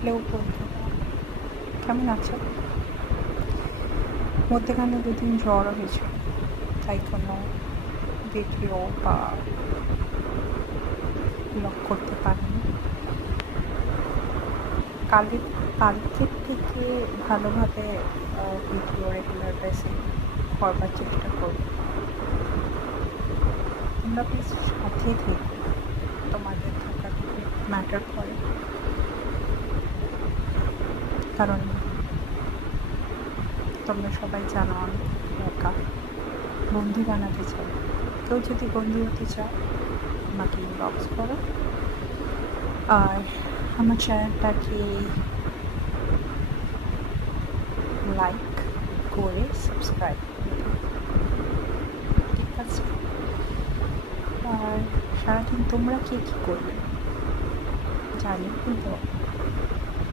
Hello বন্ধুরা, কেমন আছো? মধ্যেখানে দুদিন জ্বর হয়েছিল, তাই কোনো ভিডিও বা ব্লগ করতে পারিনি। কালকের থেকে ভালোভাবে ভিডিও রেগুলার বেসে করবার চেষ্টা করব। তোমরা প্লিজ সাথে থেকো, তোমাদের থাকা খুব ম্যাটার করে, কারণ তোমরা সবাই জানো আমি একা। বন্ধু বানাতে চাই, কেউ যদি বন্ধু হতে চাও আমাকে ইনবক্স করো, আর আমার চ্যানেলটাকে লাইক করে সাবস্ক্রাইব করে দিও, ঠিক আছে? আর সারাদিন তোমরা কে কী করবে জানি কিন্তু